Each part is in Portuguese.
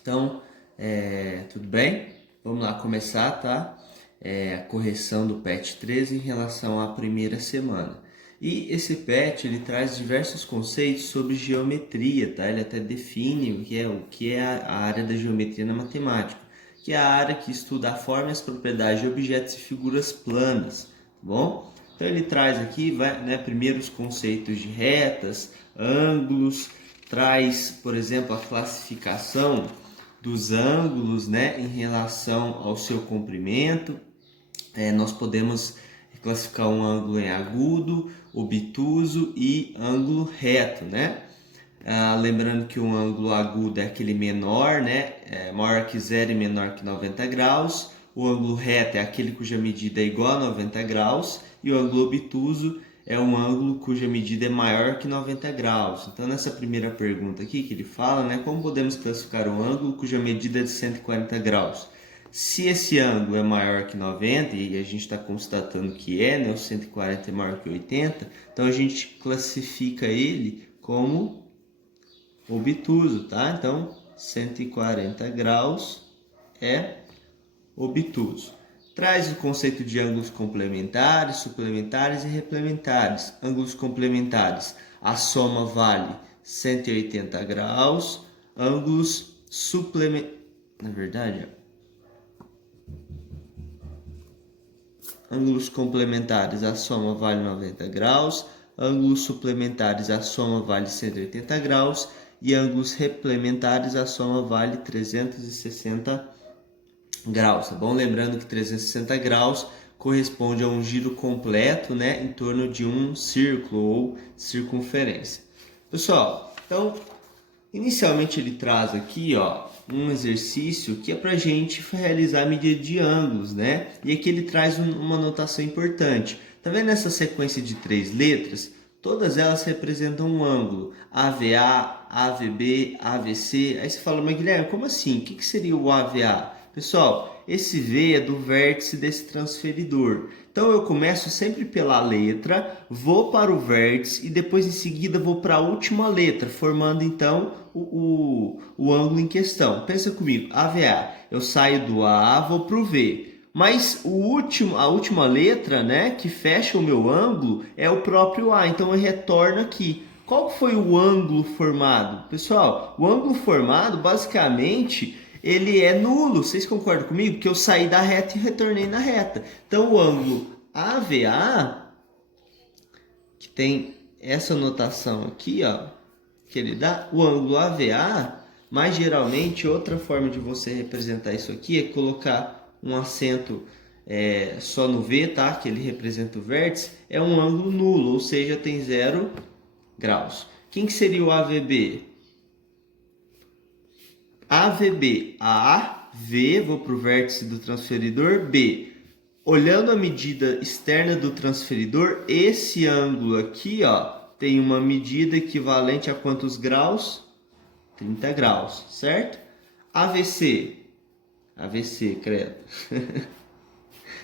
Então, tudo bem? Vamos lá começar, tá? A correção do PET 13 em relação à primeira semana. E esse PET, ele traz diversos conceitos sobre geometria, tá? Ele até define o que é a área da geometria na matemática, que é a área que estuda a forma e as propriedades de objetos e figuras planas, tá bom? Então ele traz aqui, primeiro os conceitos de retas, ângulos, traz, por exemplo, a classificação dos ângulos, em relação ao seu comprimento. Nós podemos classificar um ângulo em agudo, obtuso e ângulo reto, lembrando que um ângulo agudo é aquele menor, maior que zero e menor que 90 graus. O ângulo reto é aquele cuja medida é igual a 90 graus. E o ângulo obtuso é um ângulo cuja medida é maior que 90 graus. Então, nessa primeira pergunta aqui que ele fala, como podemos classificar um ângulo cuja medida é de 140 graus? Se esse ângulo é maior que 90, e a gente está constatando que o 140 é maior que 80, então a gente classifica ele como obtuso, tá? Então, 140 graus é obtuso. Traz o conceito de ângulos complementares, suplementares e replementares. Ângulos complementares, a soma vale 180 graus. Ângulos suplementares, ângulos complementares, a soma vale 90 graus. Ângulos suplementares, a soma vale 180 graus. E ângulos replementares, a soma vale 360 graus, tá bom? Lembrando que 360 graus corresponde a um giro completo, em torno de um círculo ou circunferência. Pessoal, então, inicialmente ele traz aqui, um exercício que é para a gente realizar a medida de ângulos, E aqui ele traz uma notação importante. Tá vendo essa sequência de 3 letras? Todas elas representam um ângulo. AVA, AVB, AVC. Aí você fala, mas Guilherme, como assim? O que seria o AVA? Pessoal, esse V é do vértice desse transferidor. Então eu começo sempre pela letra, vou para o vértice e depois em seguida vou para a última letra, formando então o ângulo em questão. Pensa comigo, AVA, eu saio do A, vou para o V. Mas a última letra, que fecha o meu ângulo é o próprio A, então eu retorno aqui. Qual foi o ângulo formado? Pessoal, o ângulo formado basicamente ele é nulo. Vocês concordam comigo? Que eu saí da reta e retornei na reta. Então o ângulo AVA, que tem essa notação aqui, que ele dá, o ângulo AVA, mas geralmente outra forma de você representar isso aqui é colocar um acento só no V, tá? Que ele representa o vértice, é um ângulo nulo, ou seja, tem 0 graus. Quem que seria o AVB? AVB, AV, vou para o vértice do transferidor, B. Olhando a medida externa do transferidor, esse ângulo aqui, tem uma medida equivalente a quantos graus? 30 graus, certo? AVC, credo.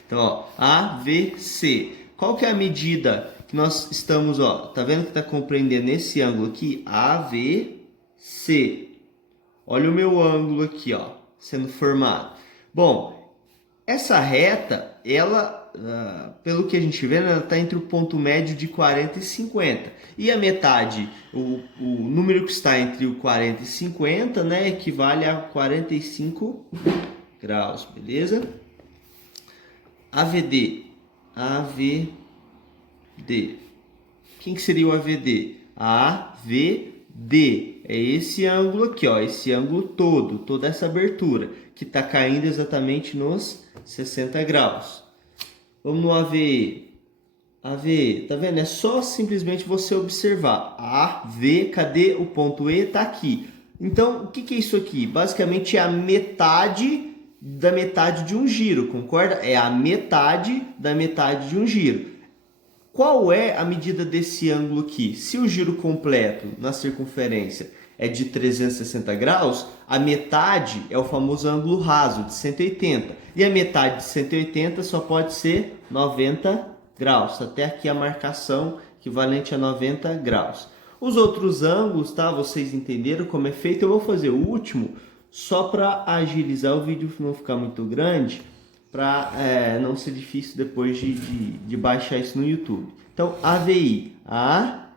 Então, AVC. Qual que é a medida que nós estamos, tá vendo que está compreendendo esse ângulo aqui? AVC. Olha o meu ângulo aqui, sendo formado. Bom, essa reta, ela, pelo que a gente vê, ela está entre o ponto médio de 40 e 50. E a metade, o número que está entre o 40 e 50, equivale a 45 graus, beleza? AVD. Quem que seria o AVD? AVD. É esse ângulo aqui, esse ângulo todo, toda essa abertura, que está caindo exatamente nos 60 graus. Vamos no AVE. AVE, tá vendo? É só simplesmente você observar. AV, cadê o ponto E? Está aqui. Então, o que é isso aqui? Basicamente é a metade da metade de um giro, concorda? É a metade da metade de um giro. Qual é a medida desse ângulo aqui? Se o giro completo na circunferência é de 360 graus, a metade é o famoso ângulo raso, de 180. E a metade de 180 só pode ser 90 graus. Até aqui a marcação equivalente a 90 graus. Os outros ângulos, tá? Vocês entenderam como é feito. Eu vou fazer o último só para agilizar o vídeo não ficar muito grande, para não ser difícil depois de baixar isso no YouTube. Então, AVI, AVI,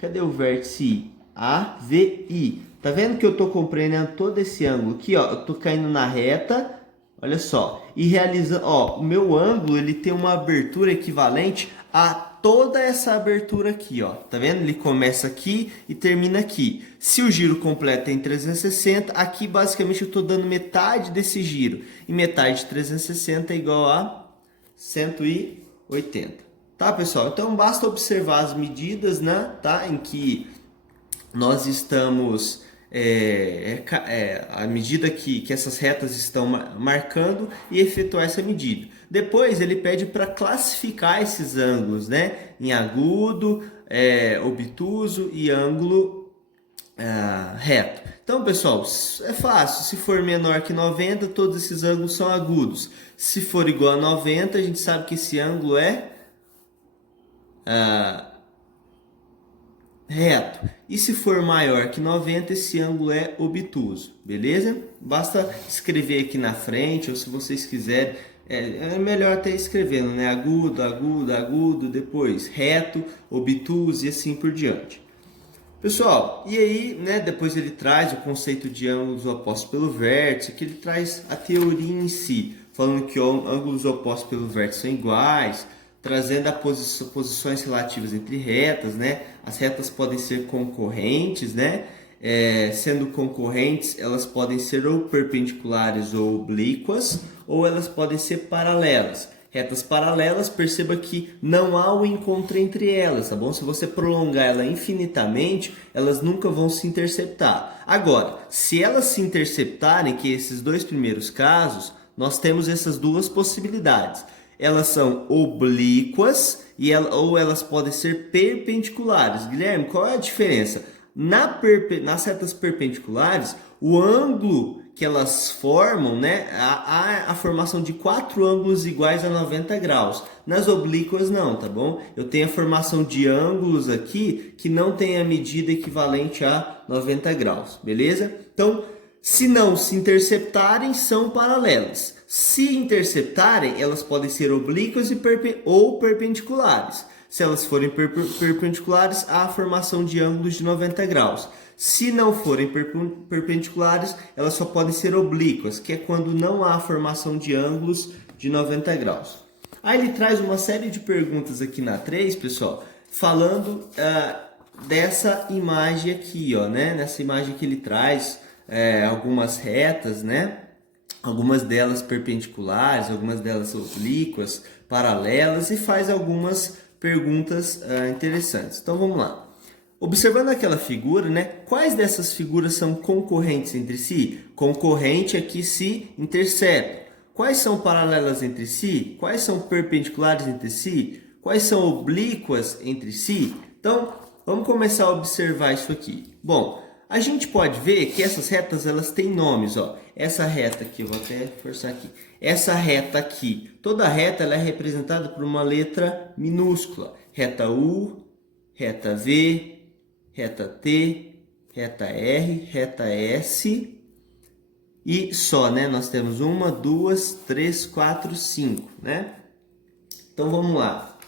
cadê o vértice I? AVI. Tá vendo que eu tô compreendendo todo esse ângulo aqui, ó? Eu tô caindo na reta, olha só, e realizando, ó, o meu ângulo, ele tem uma abertura equivalente a toda essa abertura aqui, ó. Tá vendo? Ele começa aqui e termina aqui. Se o giro completo é em 360, aqui basicamente eu tô dando metade desse giro. E metade de 360 é igual a 180. Tá, pessoal? Então basta observar as medidas, né? Tá? Em que nós estamos... à medida que essas retas estão marcando e efetuar essa medida. Depois ele pede para classificar esses ângulos, né, em agudo, obtuso e ângulo reto. Então, pessoal, é fácil. Se for menor que 90, todos esses ângulos são agudos. Se for igual a 90, a gente sabe que esse ângulo é reto. E se for maior que 90, esse ângulo é obtuso, beleza? Basta escrever aqui na frente, ou se vocês quiserem, é melhor até escrevendo, né? Agudo, agudo, agudo, depois reto, obtuso e assim por diante. Pessoal, e aí, né, depois ele traz o conceito de ângulos opostos pelo vértice, que ele traz a teoria em si, falando que ângulos opostos pelo vértice são iguais, trazendo as posições relativas entre retas, né? As retas podem ser concorrentes, né? Sendo concorrentes, elas podem ser ou perpendiculares ou oblíquas, ou elas podem ser paralelas. Retas paralelas, perceba que não há um encontro entre elas, tá bom? Se você prolongar ela infinitamente, elas nunca vão se interceptar. Agora, se elas se interceptarem, que esses dois primeiros casos, nós temos essas duas possibilidades. Elas são oblíquas ou elas podem ser perpendiculares. Guilherme, qual é a diferença? Nas retas perpendiculares, o ângulo que elas formam, né, há a formação de 4 ângulos iguais a 90 graus. Nas oblíquas não, tá bom? Eu tenho a formação de ângulos aqui que não tem a medida equivalente a 90 graus, beleza? Então, se não se interceptarem, são paralelas. Se interceptarem, elas podem ser oblíquas ou perpendiculares. Se elas forem perpendiculares, há a formação de ângulos de 90 graus. Se não forem perpendiculares, elas só podem ser oblíquas, que é quando não há a formação de ângulos de 90 graus. Aí ele traz uma série de perguntas aqui na 3, pessoal, falando dessa imagem aqui, ó, né? Nessa imagem que ele traz algumas retas, né? Algumas delas perpendiculares, algumas delas oblíquas, paralelas, e faz algumas perguntas interessantes. Então vamos lá. Observando aquela figura, né? Quais dessas figuras são concorrentes entre si? Concorrente aqui se intercepta. Quais são paralelas entre si? Quais são perpendiculares entre si? Quais são oblíquas entre si? Então, vamos começar a observar isso aqui. Bom, a gente pode ver que essas retas elas têm nomes, ó. Essa reta aqui, eu vou até forçar aqui. Essa reta aqui, toda reta ela é representada por uma letra minúscula. Reta U, reta V, reta T, reta R, reta S e só, né? Nós temos 1, 2, 3, 4, 5, né? Então vamos lá.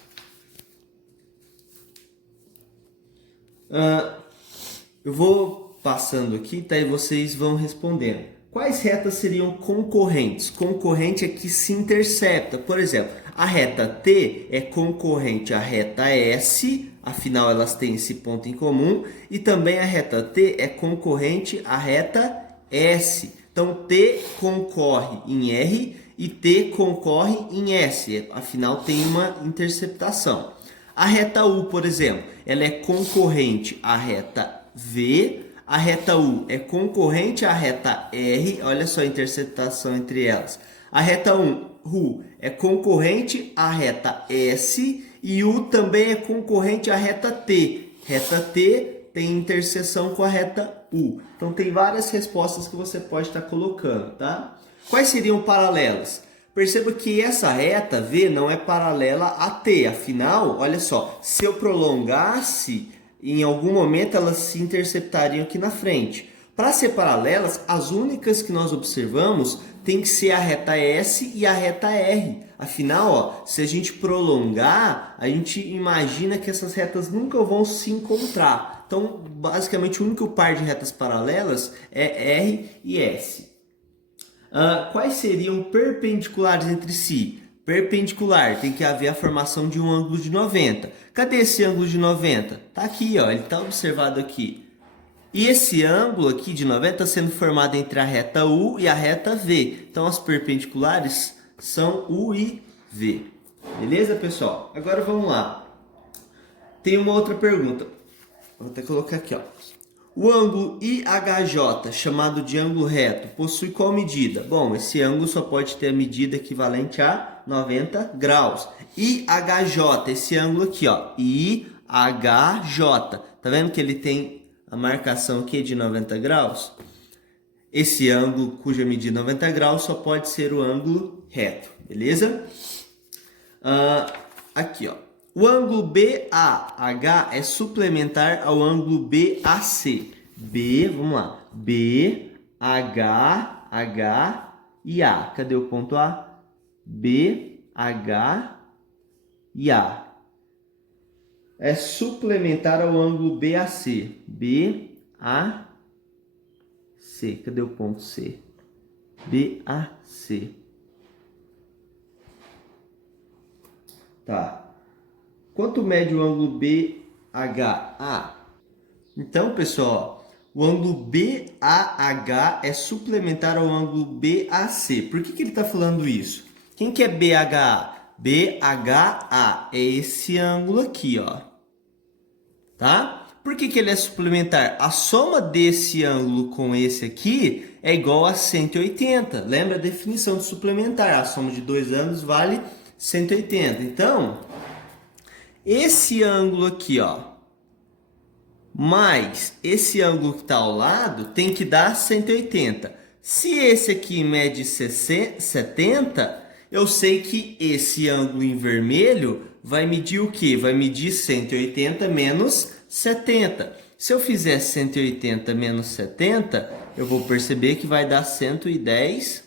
Eu vou passando aqui, tá? E vocês vão respondendo. Quais retas seriam concorrentes? Concorrente é que se intercepta. Por exemplo, a reta T é concorrente à reta S, afinal elas têm esse ponto em comum, e também a reta T é concorrente à reta S. Então T concorre em R e T concorre em S, afinal tem uma interceptação. A reta U, por exemplo, ela é concorrente à reta V, a reta U é concorrente à reta R, olha só a interceptação entre elas. A reta U é concorrente à reta S e U também é concorrente à reta T. Reta T tem interseção com a reta U. Então tem várias respostas que você pode estar colocando, tá? Quais seriam paralelas? Perceba que essa reta V não é paralela a T, afinal, olha só, se eu prolongasse, em algum momento elas se interceptariam aqui na frente. Para ser paralelas, as únicas que nós observamos tem que ser a reta S e a reta R. Afinal, ó, se a gente prolongar, a gente imagina que essas retas nunca vão se encontrar. Então, basicamente, o único par de retas paralelas é R e S. Quais seriam perpendiculares entre si? Perpendicular, tem que haver a formação de um ângulo de 90. Cadê esse ângulo de 90? Tá aqui, ó, ele está observado aqui. E esse ângulo aqui de 90 está sendo formado entre a reta U e a reta V. Então, as perpendiculares são U e V. Beleza, pessoal? Agora vamos lá. Tem uma outra pergunta. Vou até colocar aqui, ó. O ângulo IHJ, chamado de ângulo reto, possui qual medida? Bom, esse ângulo só pode ter a medida equivalente a 90 graus. IHJ, esse ângulo aqui, ó. IHJ. Tá vendo que ele tem a marcação aqui de 90 graus? Esse ângulo cuja medida é 90 graus só pode ser o ângulo reto, beleza? Aqui, ó. O ângulo BAH é suplementar ao ângulo BAC. Vamos lá. H e A. Cadê o ponto A? BH e A. É suplementar ao ângulo BAC. BAC. Cadê o ponto C? BAC. Tá. Quanto mede o ângulo BHA? Então, pessoal, o ângulo BAH é suplementar ao ângulo BAC. Por que ele está falando isso? Quem que é BHA? BHA é esse ângulo aqui, ó. Tá? Por que ele é suplementar? A soma desse ângulo com esse aqui é igual a 180. Lembra a definição de suplementar? A soma de dois ângulos vale 180. Então, esse ângulo aqui, ó, mais esse ângulo que está ao lado tem que dar 180. Se esse aqui mede 70, eu sei que esse ângulo em vermelho vai medir o quê? Vai medir 180 menos 70. Se eu fizer 180 menos 70, eu vou perceber que vai dar 110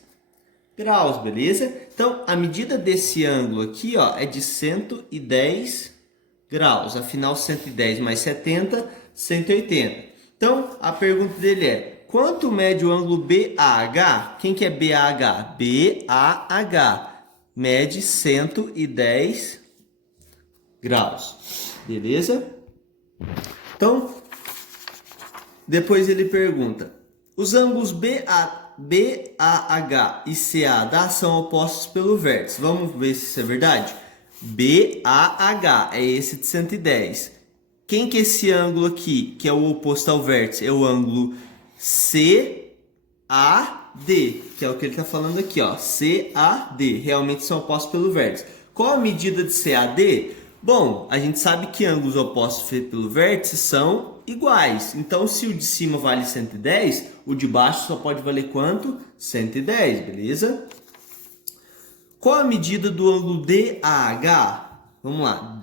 graus, beleza? Então, a medida desse ângulo aqui, ó, é de 110 graus. Afinal, 110 mais 70, 180. Então, a pergunta dele é: quanto mede o ângulo BAH? Quem que é BAH? BAH mede 110 graus. Beleza? Então, depois ele pergunta: os ângulos BAH e CAH são opostos pelo vértice. Vamos ver se isso é verdade? BAH é esse de 110. Quem que é esse ângulo aqui, que é o oposto ao vértice? É o ângulo CAD, que é o que ele está falando aqui, ó. CAD, realmente são opostos pelo vértice. Qual a medida de CAD? Bom, a gente sabe que ângulos opostos feitos pelo vértice são iguais. Então, se o de cima vale 110, o de baixo só pode valer quanto? 110, beleza? Qual a medida do ângulo DAH? Vamos lá,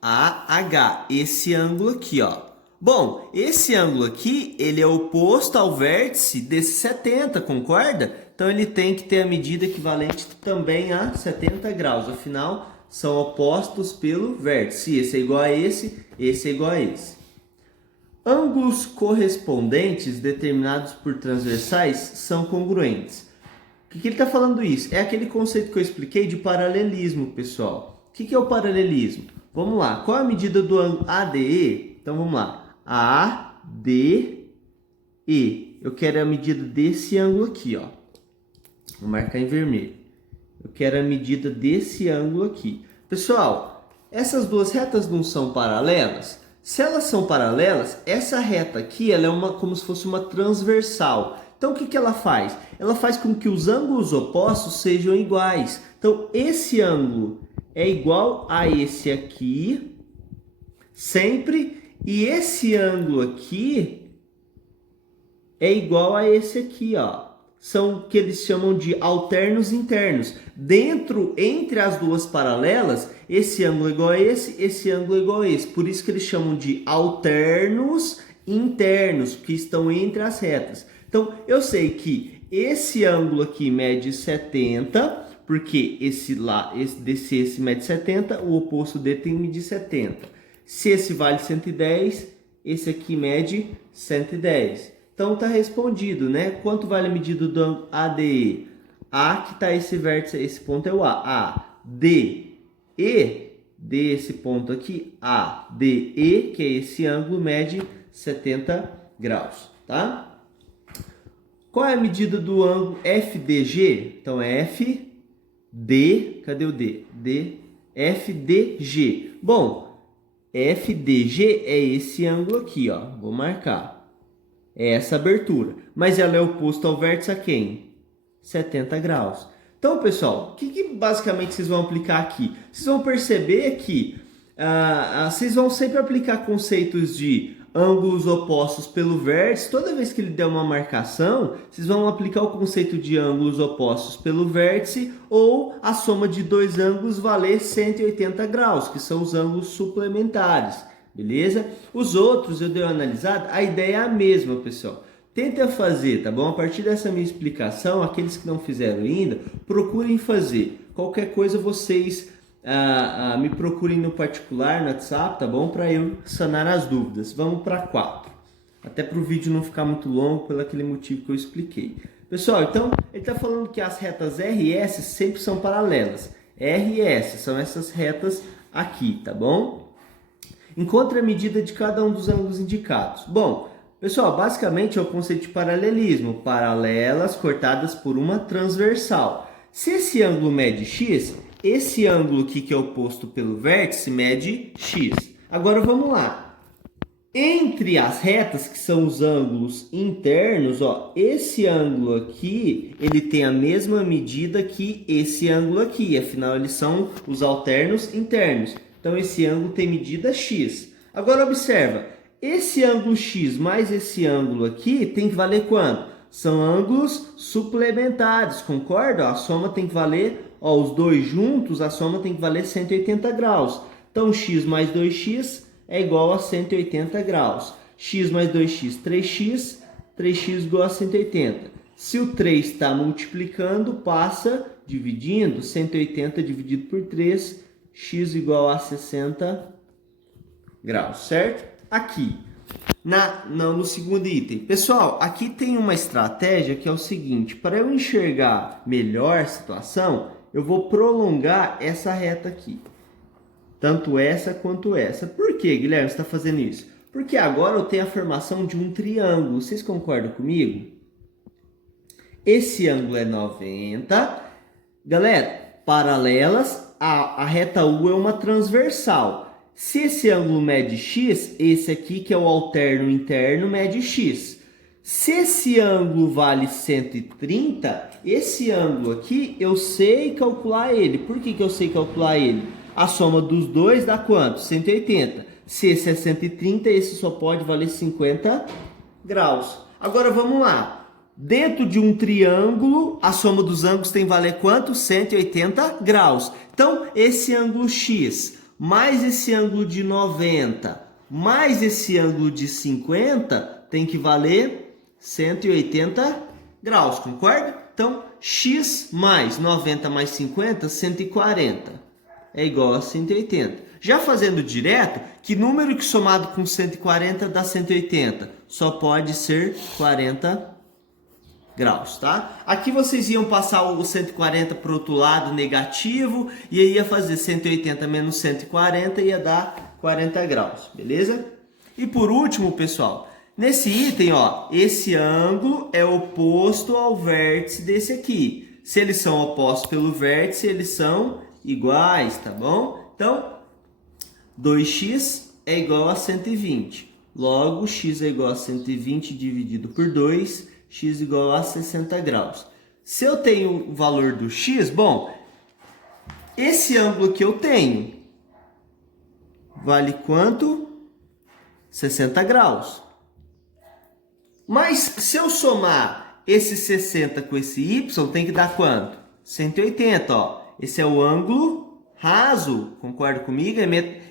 DAH, esse ângulo aqui, ó. Bom, esse ângulo aqui, ele é oposto ao vértice desse 70, concorda? Então, ele tem que ter a medida equivalente também a 70 graus. Afinal, são opostos pelo vértice. Esse é igual a esse é igual a esse. Ângulos correspondentes determinados por transversais são congruentes. O que ele está falando isso? É aquele conceito que eu expliquei de paralelismo, pessoal. O que é o paralelismo? Vamos lá. Qual é a medida do ângulo ADE? Então, vamos lá. ADE. Eu quero a medida desse ângulo aqui, ó. Vou marcar em vermelho. Eu quero a medida desse ângulo aqui. Pessoal, essas duas retas não são paralelas? Se elas são paralelas, essa reta aqui ela é como se fosse uma transversal. Então, o que ela faz? Ela faz com que os ângulos opostos sejam iguais. Então, esse ângulo é igual a esse aqui, sempre. E esse ângulo aqui é igual a esse aqui, ó. São o que eles chamam de alternos internos. Entre as duas paralelas, esse ângulo é igual a esse ângulo é igual a esse. Por isso que eles chamam de alternos internos, que estão entre as retas. Então, eu sei que esse ângulo aqui mede 70, porque esse mede 70, o oposto dele tem que medir 70. Se esse vale 110, esse aqui mede 110. Então, tá respondido, né? Quanto vale a medida do ângulo ADE? A que está esse vértice, esse ponto é o A. D, E, desse ponto aqui, A, D, E, que é esse ângulo, mede 70 graus, tá? Qual é a medida do ângulo FDG? Então, é FD, cadê o D? D, FDG. Bom, FDG é esse ângulo aqui, ó, vou marcar. É essa abertura, mas ela é oposta ao vértice a quem? 70 graus. Então, pessoal, o que basicamente vocês vão aplicar aqui? Vocês vão perceber que vocês vão sempre aplicar conceitos de ângulos opostos pelo vértice. Toda vez que ele der uma marcação, vocês vão aplicar o conceito de ângulos opostos pelo vértice ou a soma de dois ângulos valer 180 graus, que são os ângulos suplementares, beleza? Os outros eu dei uma analisada, a ideia é a mesma, pessoal. Tenta fazer, tá bom? A partir dessa minha explicação, aqueles que não fizeram ainda, procurem fazer. Qualquer coisa vocês me procurem no particular, no WhatsApp, tá bom? Para eu sanar as dúvidas. Vamos para 4. Até para o vídeo não ficar muito longo, pelo aquele motivo que eu expliquei. Pessoal, então, ele está falando que as retas RS sempre são paralelas. RS são essas retas aqui, tá bom? Encontre a medida de cada um dos ângulos indicados. Bom, pessoal, basicamente é o conceito de paralelismo, paralelas cortadas por uma transversal. Se esse ângulo mede x, esse ângulo aqui que é oposto pelo vértice mede x. Agora vamos lá. Entre as retas, que são os ângulos internos, ó, esse ângulo aqui, ele tem a mesma medida que esse ângulo aqui, afinal eles são os alternos internos. Então esse ângulo tem medida x. Agora observa. Esse ângulo x mais esse ângulo aqui tem que valer quanto? São ângulos suplementares, concorda? A soma tem que valer, ó, os dois juntos, a soma tem que valer 180 graus. Então, x mais 2x é igual a 180 graus. X mais 2x, 3x, 3x igual a 180. Se o 3 está multiplicando, passa dividindo, 180 dividido por 3, x igual a 60 graus, certo? Aqui, no segundo item. Pessoal, aqui tem uma estratégia que é o seguinte. Para eu enxergar melhor a situação, eu vou prolongar essa reta aqui. Tanto essa quanto essa. Por que, Guilherme, você está fazendo isso? Porque agora eu tenho a formação de um triângulo. Vocês concordam comigo? Esse ângulo é 90. Galera, paralelas, a reta U é uma transversal. Se esse ângulo mede x, esse aqui que é o alterno interno mede x. Se esse ângulo vale 130, esse ângulo aqui eu sei calcular ele. Por que eu sei calcular ele? A soma dos dois dá quanto? 180. Se esse é 130, esse só pode valer 50 graus. Agora vamos lá. Dentro de um triângulo, a soma dos ângulos tem que valer quanto? 180 graus. Então, esse ângulo x mais esse ângulo de 90, mais esse ângulo de 50, tem que valer 180 graus, concorda? Então, x mais 90 mais 50, 140, é igual a 180. Já fazendo direto, que número que somado com 140 dá 180? Só pode ser 40 graus, tá? Aqui vocês iam passar o 140 para o outro lado negativo e aí ia fazer 180 menos 140 e ia dar 40 graus, beleza? E por último, pessoal, nesse item, ó, esse ângulo é oposto ao vértice desse aqui. Se eles são opostos pelo vértice, eles são iguais, tá bom? Então, 2x é igual a 120. Logo, x é igual a 120 dividido por 2, x igual a 60 graus. Se eu tenho o valor do x, bom, esse ângulo que eu tenho vale quanto? 60 graus. Mas se eu somar esse 60 com esse y, tem que dar quanto? 180, ó. Esse é o ângulo raso, concorda comigo?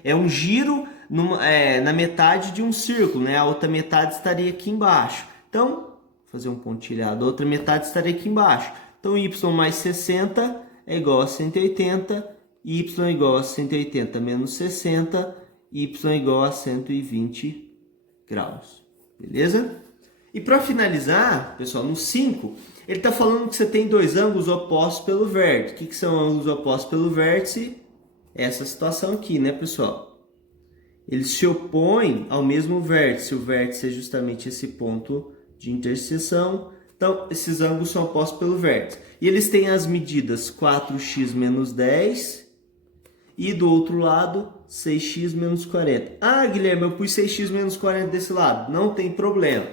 É um giro na metade de um círculo, né? A outra metade estaria aqui embaixo. Então, vou fazer um pontilhado, a outra metade estaria aqui embaixo. Então, y mais 60 é igual a 180, y é igual a 180 menos 60, y é igual a 120 graus. Beleza? E para finalizar, pessoal, no 5, ele está falando que você tem dois ângulos opostos pelo vértice. O que são ângulos opostos pelo vértice? Essa situação aqui, né, pessoal? Eles se opõem ao mesmo vértice. O vértice é justamente esse ponto de interseção. Então, esses ângulos são opostos pelo vértice. E eles têm as medidas 4x menos 10 e do outro lado 6x menos 40. Ah, Guilherme, eu pus 6x menos 40 desse lado. Não tem problema.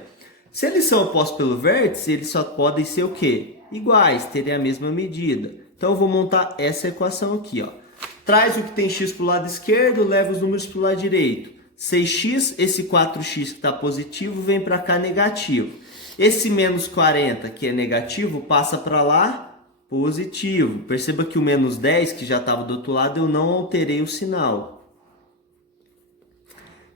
Se eles são opostos pelo vértice, eles só podem ser o quê? Iguais, terem a mesma medida. Então, eu vou montar essa equação aqui, ó. Traz o que tem x para o lado esquerdo, leva os números para o lado direito. 6x, esse 4x que está positivo, vem para cá negativo. Esse menos 40, que é negativo, passa para lá positivo. Perceba que o menos 10, que já estava do outro lado, eu não alterei o sinal.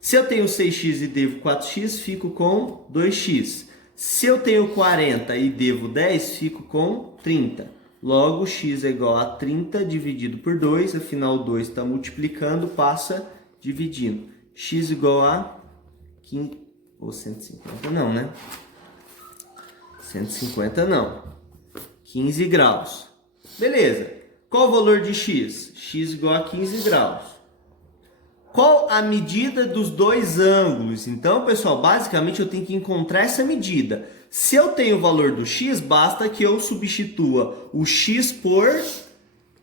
Se eu tenho 6x e devo 4x, fico com 2x. Se eu tenho 40 e devo 10, fico com 30. Logo, x é igual a 30 dividido por 2. Afinal, 2 está multiplicando, passa dividindo. X igual a 15, ou 150 não, né? 150 não. 15 graus. Beleza. Qual o valor de x? X igual a 15 graus. Qual a medida dos dois ângulos? Então, pessoal, basicamente eu tenho que encontrar essa medida. Se eu tenho o valor do x, basta que eu substitua o x por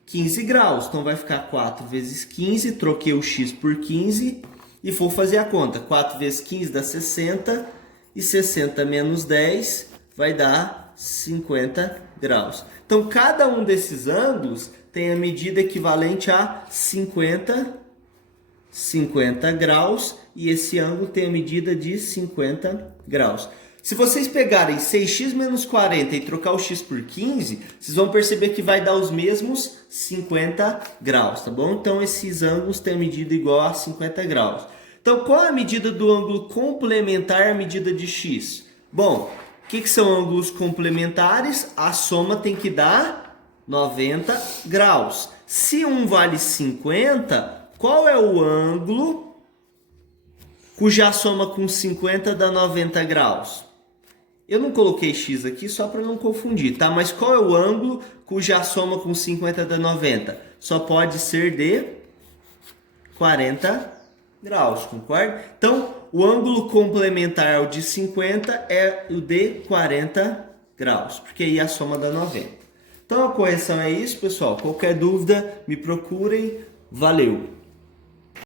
15 graus. Então, vai ficar 4 vezes 15, troquei o x por 15 e vou fazer a conta. 4 vezes 15 dá 60 e 60 menos 10 vai dar 50 graus. Então, cada um desses ângulos tem a medida equivalente a 50 graus e esse ângulo tem a medida de 50 graus. Se vocês pegarem 6x menos 40 e trocar o x por 15, vocês vão perceber que vai dar os mesmos 50 graus, tá bom? Então, esses ângulos têm a medida igual a 50 graus. Então, qual é a medida do ângulo complementar à medida de x? Bom, o que são ângulos complementares? A soma tem que dar 90 graus. Se um vale 50, qual é o ângulo cuja soma com 50 dá 90 graus? Eu não coloquei x aqui só para não confundir, tá? Mas qual é o ângulo cuja soma com 50 dá 90? Só pode ser de 40 graus, concorda? Então, o ângulo complementar ao de 50 é o de 40 graus, porque aí a soma dá 90. Então, a correção é isso, pessoal. Qualquer dúvida, me procurem. Valeu!